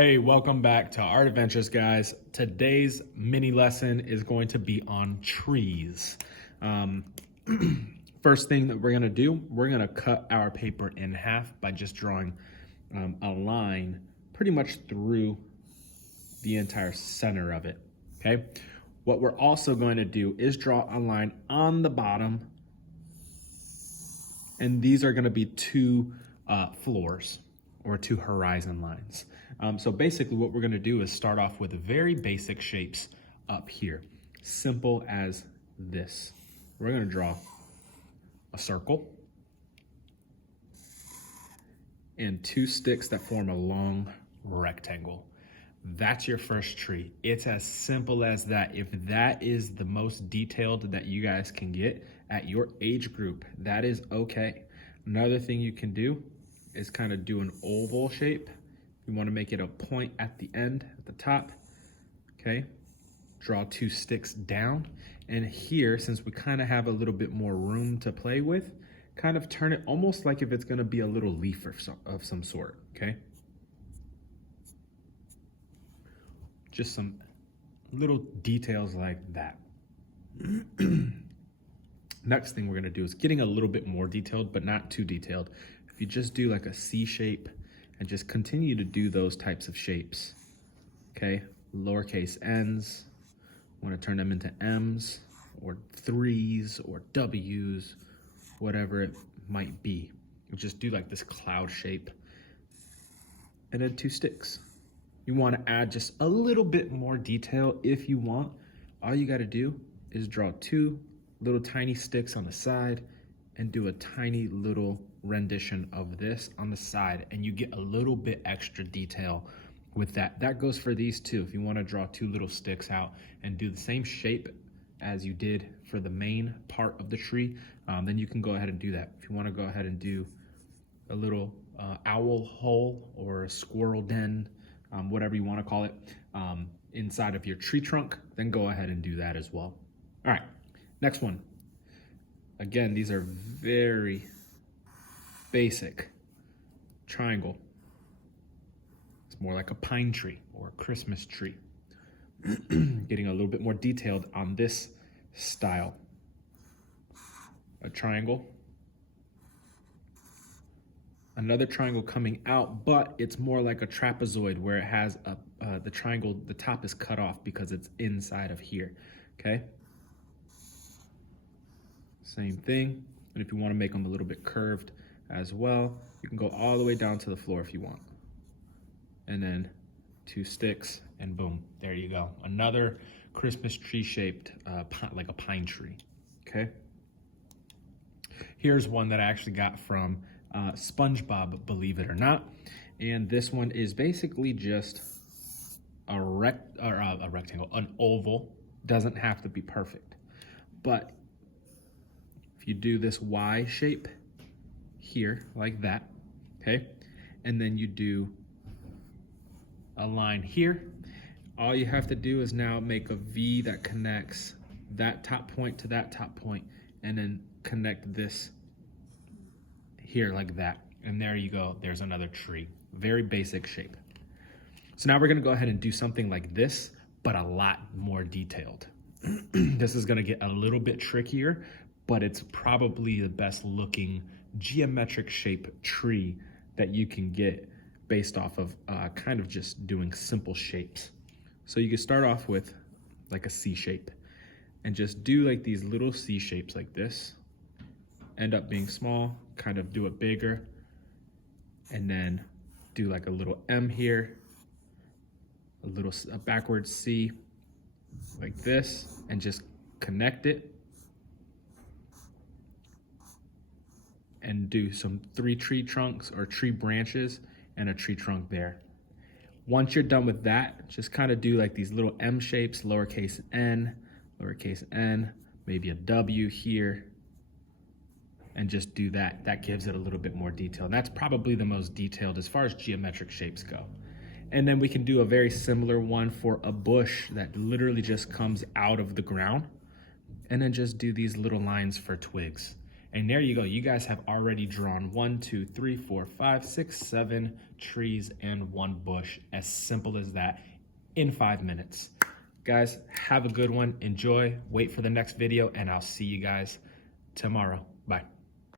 Hey, welcome back to Art Adventures, guys. Today's mini lesson is going to be on trees. First thing that we're gonna do, we're gonna cut our paper in half by just drawing a line pretty much through the entire center of it, okay? What we're also going to do is draw a line on the bottom, and these are gonna be two floors or two horizon lines. So basically what we're gonna do is start off with very basic shapes up here. Simple as this. We're gonna draw a circle and two sticks that form a long rectangle. That's your first tree. It's as simple as that. If that is the most detailed that you guys can get at your age group, that is okay. Another thing you can do is kind of do an oval shape. You want to make it a point at the end, at the top, okay? Draw two sticks down. And here, since we kind of have a little bit more room to play with, kind of turn it almost like if it's going to be a little leaf of some sort, okay? Just some little details like that. Next thing we're going to do is getting a little bit more detailed, but not too detailed. If you just do like a C shape and just continue to do those types of shapes, okay? Lowercase n's, want to turn them into m's or 3's or w's, whatever it might be. Just do like this cloud shape and then two sticks. You want to add just a little bit more detail if you want. All you got to do is draw two little tiny sticks on the side and do a tiny little rendition of this on the side, and you get a little bit extra detail with that. That goes for these two. If you want to draw two little sticks out and do the same shape as you did for the main part of the tree, then you can go ahead and do that. If you want to go ahead and do a little owl hole or a squirrel den, whatever you want to call it, inside of your tree trunk, then go ahead and do that as well. All right, next one. Again, these are very basic. Triangle. It's more like a pine tree or a Christmas tree. Getting a little bit more detailed on this style. A triangle. Another triangle coming out, but it's more like a trapezoid where it has the triangle, the top is cut off because it's inside of here, okay? Same thing, and if you want to make them a little bit curved as well, you can go all the way down to the floor if you want. And then two sticks, and boom, there you go. Another Christmas tree shaped, like a pine tree, okay? Here's one that I actually got from SpongeBob, believe it or not. And this one is basically just a rectangle, an oval. Doesn't have to be perfect, but you do this Y shape here like that, okay? And then you do a line here. All you have to do is now make a V that connects that top point to that top point, and then connect this here like that. And there you go, there's another tree. Very basic shape. So now we're gonna go ahead and do something like this, but a lot more detailed. This is gonna get a little bit trickier, but it's probably the best looking geometric shape tree that you can get based off of kind of just doing simple shapes. So you can start off with like a C shape and just do like these little C shapes like this, end up being small, kind of do it bigger, and then do like a little M here, a backwards C like this, and just connect it. And do some 3 tree trunks or tree branches and a tree trunk there. Once you're done with that, just kind of do like these little M shapes, lowercase n, maybe a W here, and just do that. That gives it a little bit more detail. And that's probably the most detailed as far as geometric shapes go. And then we can do a very similar one for a bush that literally just comes out of the ground, and then just do these little lines for twigs. And there you go. You guys have already drawn 1, 2, 3, 4, 5, 6, 7 trees and 1 bush. As simple as that in 5 minutes. Guys, have a good one. Enjoy. Wait for the next video, and I'll see you guys tomorrow. Bye.